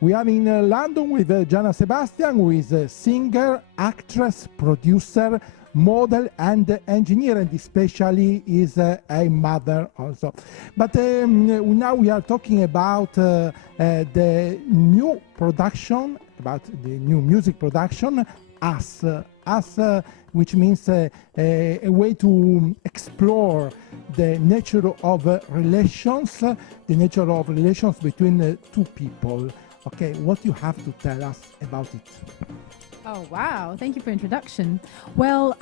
We are in London with Jahna Sebastian, who is a singer, actress, producer, model, and engineer, and especially is a mother also. But now we are talking about the new production, about the new music production, which means a way to explore the nature of relations, the nature of relations between two people. Okay, what you have to tell us about it? Oh, wow. Thank you for introduction. Well,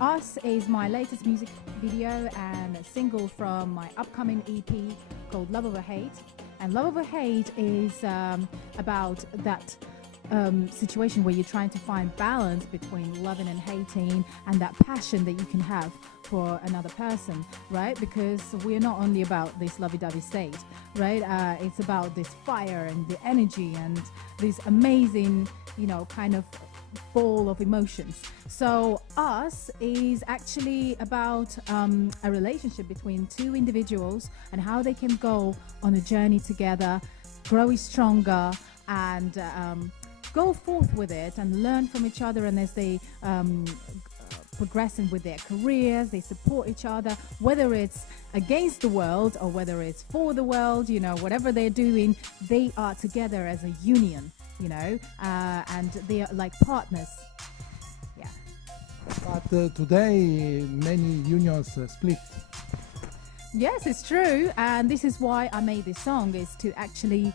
Us is my latest music video and a single from my upcoming EP called Love Over Hate. And Love Over Hate is about that situation where you're trying to find balance between loving and hating and that passion that you can have for another person, right? Because we're not only about this lovey-dovey state, right? It's about this fire and the energy and this amazing, kind of ball of emotions. So Us is actually about a relationship between two individuals and how they can go on a journey together, grow stronger, and go forth with it and learn from each other. And as they progressing with their careers, they support each other, whether it's against the world or whether it's for the world, whatever they're doing, they are together as a union, and they are like partners. Yeah. But today many unions split. Yes, it's true, and this is why I made this song, is to actually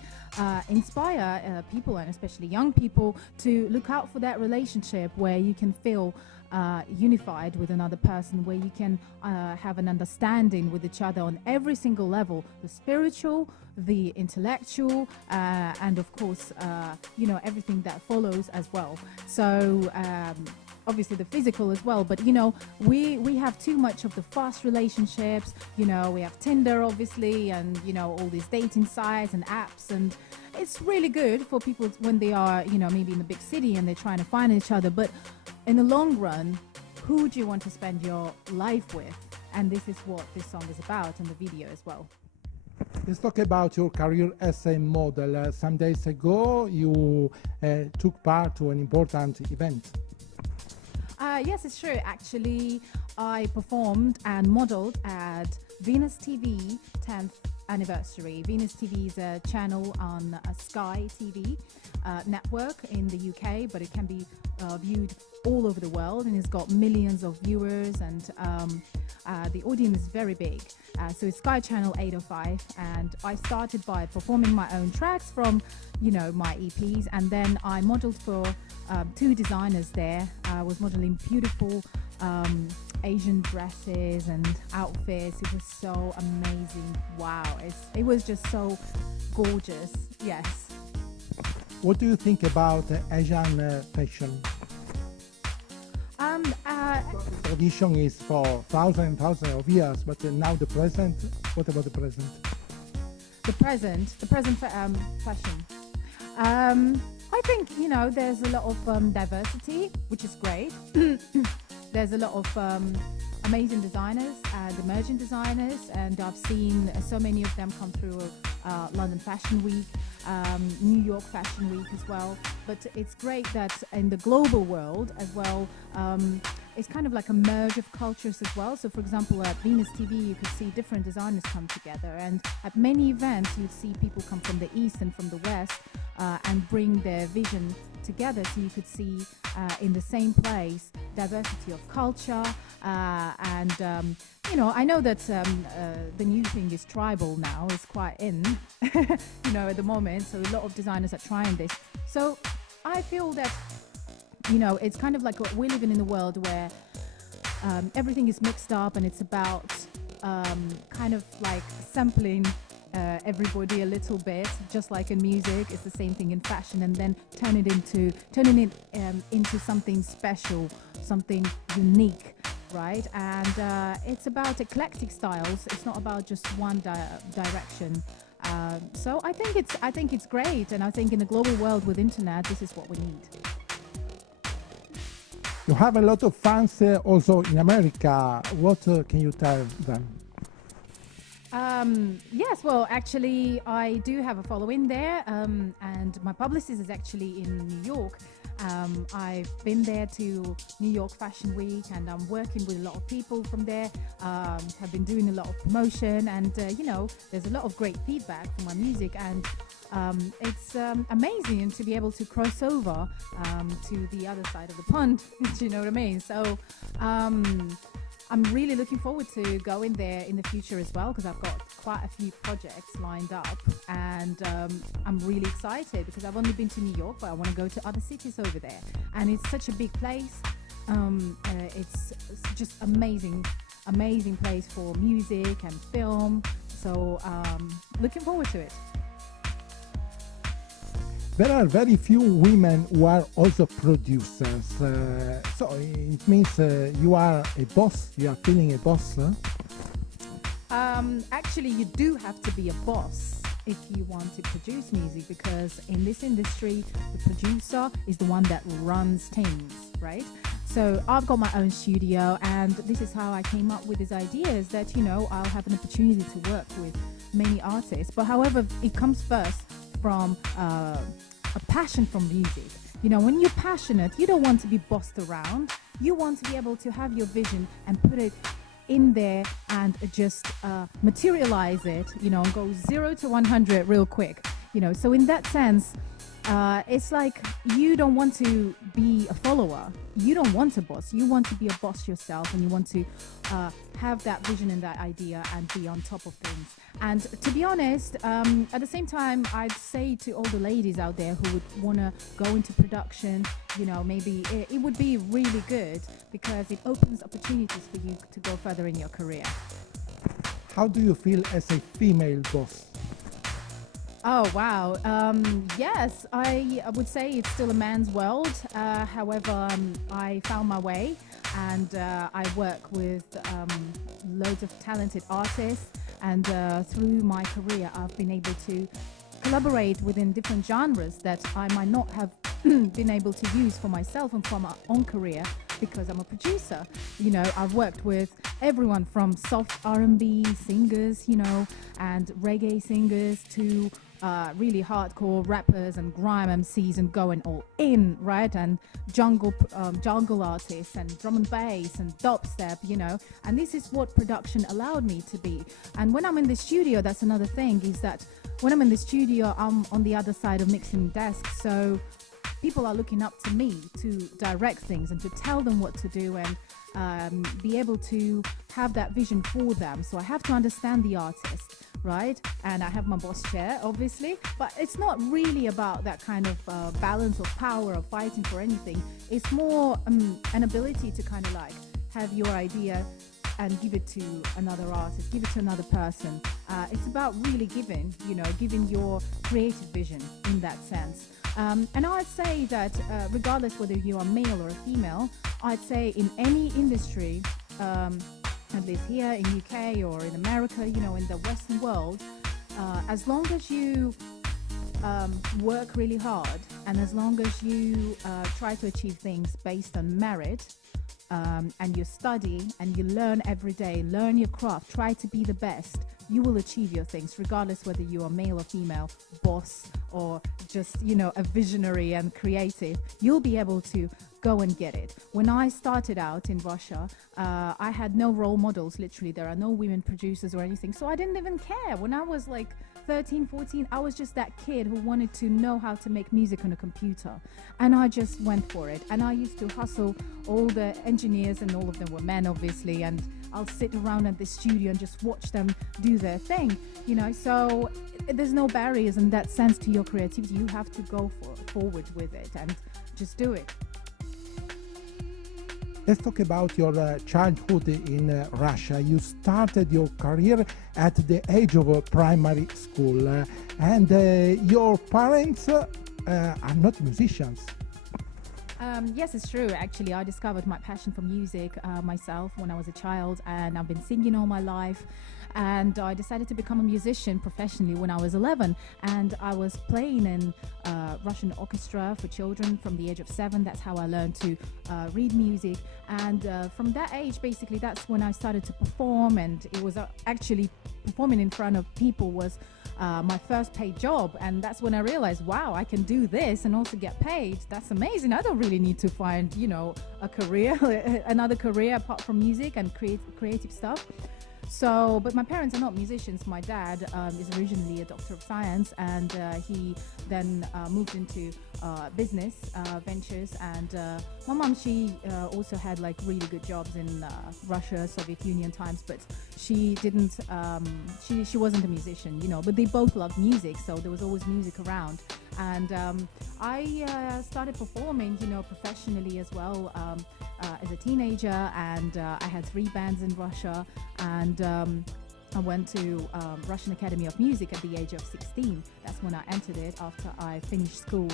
inspire people, and especially young people, to look out for that relationship where you can feel unified with another person, where you can have an understanding with each other on every single level, the spiritual, the intellectual, and of course, everything that follows as well. So obviously the physical as well, but we have too much of the fast relationships. We have Tinder obviously, and all these dating sites and apps, and it's really good for people when they are maybe in a big city and they're trying to find each other, but in the long run, who do you want to spend your life with? And this is what this song is about, and the video as well. Let's talk about your career as a model. Some days ago you took part to an important event. Yes, it's true. Actually, I performed and modeled at Venus TV 10th anniversary. Venus TV is a channel on Sky TV network in the UK, but it can be viewed all over the world, and it's got millions of viewers, and the audience is very big. So it's Sky Channel 805, and I started by performing my own tracks from my EPs, and then I modeled for two designers there. I was modeling beautiful Asian dresses and outfits. It was so amazing. Wow, it was just so gorgeous. Yes. What do you think about Asian fashion? Tradition is for thousands and thousands of years, but now the present. What about the present? The present fashion. I think there's a lot of diversity, which is great. There's a lot of amazing designers and emerging designers, and I've seen so many of them come through London Fashion Week, New York Fashion Week as well. But it's great that in the global world as well, it's kind of like a merge of cultures as well. So for example, at Venus TV, you could see different designers come together, and at many events you'd see people come from the east and from the west and bring their vision together, so you could see in the same place diversity of culture, and I know that the new thing is tribal now, is quite in at the moment, so a lot of designers are trying this. So I feel that it's kind of like we're living in a world where everything is mixed up, and it's about kind of like sampling everybody a little bit, just like in music. It's the same thing in fashion, and then turning it into something special, something unique, right? And it's about eclectic styles. It's not about just one direction. So I think it's great, and I think in the global world with internet, this is what we need. You have a lot of fans also in America. What can you tell them? Yes, well, actually, I do have a following there, and my publicist is actually in New York. I've been there to New York Fashion Week, and I'm working with a lot of people from there. Have been doing a lot of promotion, and there's a lot of great feedback for my music, and it's amazing to be able to cross over to the other side of the pond. Do you know what I mean? So. I'm really looking forward to going there in the future as well, because I've got quite a few projects lined up, and I'm really excited because I've only been to New York, but I want to go to other cities over there, and it's such a big place. It's just amazing place for music and film, so looking forward to it. There are very few women who are also producers. So it means you are a boss, you are feeling a boss? Actually, you do have to be a boss if you want to produce music, because in this industry, the producer is the one that runs things, right? So I've got my own studio, and this is how I came up with this idea, is that, I'll have an opportunity to work with many artists. But however, it comes first from a passion from music. When you're passionate, you don't want to be bossed around. You want to be able to have your vision and put it in there and just materialize it, and go 0 to 100 real quick. So in that sense, it's like you don't want to be a follower. You don't want a boss. You want to be a boss yourself, and you want to have that vision and that idea and be on top of things. And to be honest, at the same time, I'd say to all the ladies out there who would want to go into production, maybe it would be really good, because it opens opportunities for you to go further in your career. How do you feel as a female boss? Oh, wow. Yes, I would say it's still a man's world. However, I found my way, and I work with loads of talented artists. And through my career, I've been able to collaborate within different genres that I might not have been able to use for myself and for my own career, because I'm a producer. I've worked with everyone from soft R&B singers, and reggae singers, to really hardcore rappers and grime MCs, and going all in, right? And jungle artists, and drum and bass and dubstep, and this is what production allowed me to be. And when I'm in the studio, that's another thing, is that when I'm in the studio, I'm on the other side of mixing desk, so people are looking up to me to direct things and to tell them what to do, and be able to have that vision for them. So I have to understand the artist, right? And I have my boss chair, obviously, but it's not really about that kind of balance of power or fighting for anything. It's more an ability to kind of like have your idea and give it to another artist, give it to another person. It's about really giving your creative vision in that sense. And I'd say that regardless whether you are male or a female, I'd say in any industry, at least here in UK or in America, in the Western world, as long as you work really hard, and as long as you try to achieve things based on merit, and you study and you learn every day, learn your craft, try to be the best, you will achieve your things, regardless whether you are male or female, boss or just, a visionary and creative. You'll be able to go and get it. When I started out in Russia, I had no role models, literally. There are no women producers or anything. So I didn't even care. When I was like 13, 14, I was just that kid who wanted to know how to make music on a computer. And I just went for it. And I used to hustle all the engineers, and all of them were men, obviously. And I'll sit around at the studio and just watch them do their thing, So there's no barriers in that sense to your creativity. You have to go forward with it and just do it. Let's talk about your childhood in Russia. You started your career at the age of primary school, and your parents are not musicians. Yes, it's true. Actually, I discovered my passion for music myself when I was a child, and I've been singing all my life. and I decided to become a musician professionally when I was 11, and I was playing in Russian orchestra for children from the age of 7. That's how I learned to read music, and from that age, basically, that's when I started to perform, and it was actually performing in front of people was my first paid job, and that's when I realized, wow, I can do this and also get paid. That's amazing. I don't really need to find, a career, another career apart from music and creative stuff. So, but my parents are not musicians. My dad is originally a doctor of science, and he then moved into business ventures. And my mom, she also had like really good jobs in Russia, Soviet Union times, but she didn't. She wasn't a musician, But they both loved music, so there was always music around. And I started performing, professionally as well. As a teenager, and I had 3 bands in Russia, and I went to Russian Academy of Music at the age of 16. That's when I entered it after I finished school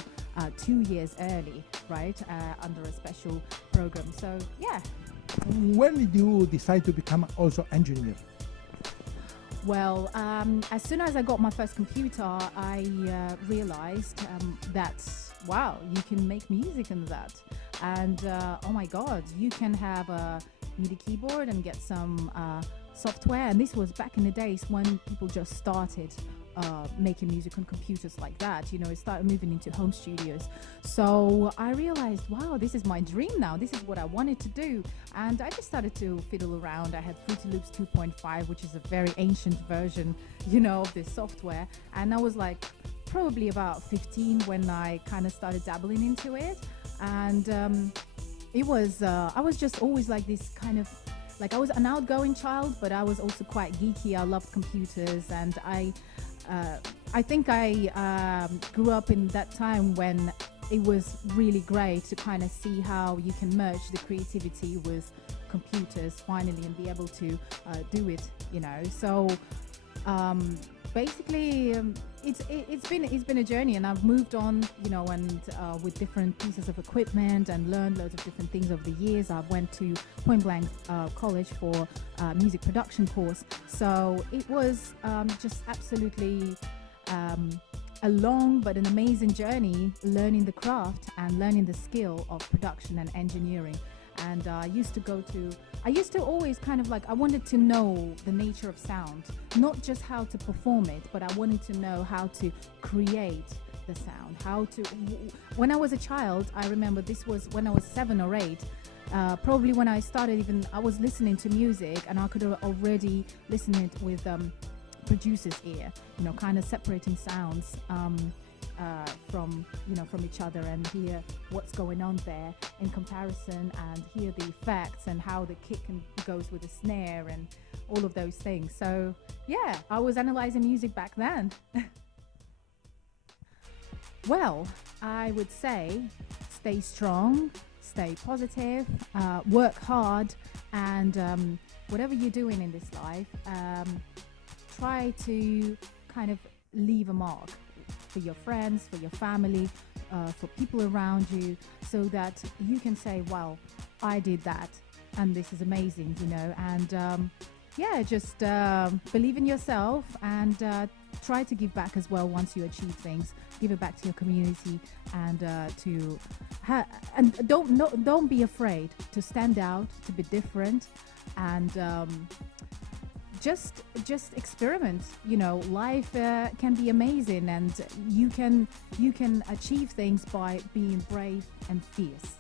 2 years early, right, under a special program. So, yeah. When did you decide to become also engineer? Well, as soon as I got my first computer, I realized that, wow, you can make music in that. And oh my God, you can have a MIDI keyboard and get some software. And this was back in the days when people just started making music on computers like that. It started moving into home studios. So I realized, wow, this is my dream now. This is what I wanted to do. And I just started to fiddle around. I had Fruity Loops 2.5, which is a very ancient version, of this software. And I was like probably about 15 when I kind of started dabbling into it. And it was I was just always like this kind of, like, I was an outgoing child, but I was also quite geeky. I loved computers, and I think I grew up in that time when it was really great to kind of see how you can merge the creativity with computers finally and be able to do it, So basically, it's been a journey, and I've moved on, and with different pieces of equipment and learned loads of different things over the years. I went to Point Blank College for music production course, so it was just absolutely a long but an amazing journey, learning the craft and learning the skill of production and engineering. And I used to always kind of like, I wanted to know the nature of sound, not just how to perform it, but I wanted to know how to create the sound, when I was a child, I remember this was when I was 7 or 8, probably when I started I was listening to music, and I could already listen it with producer's ear, kind of separating sounds from each other, and hear what's going on there in comparison, and hear the effects and how the kick goes with the snare and all of those things. So yeah, I was analyzing music back then. Well, I would say stay strong, stay positive, work hard, and whatever you're doing in this life, try to kind of leave a mark for your friends, for your family, for people around you, so that you can say, wow, I did that, and this is amazing, and just believe in yourself, and try to give back as well. Once you achieve things, give it back to your community, and and don't be afraid to stand out, to be different, and just experiment. Life can be amazing, and you can achieve things by being brave and fierce.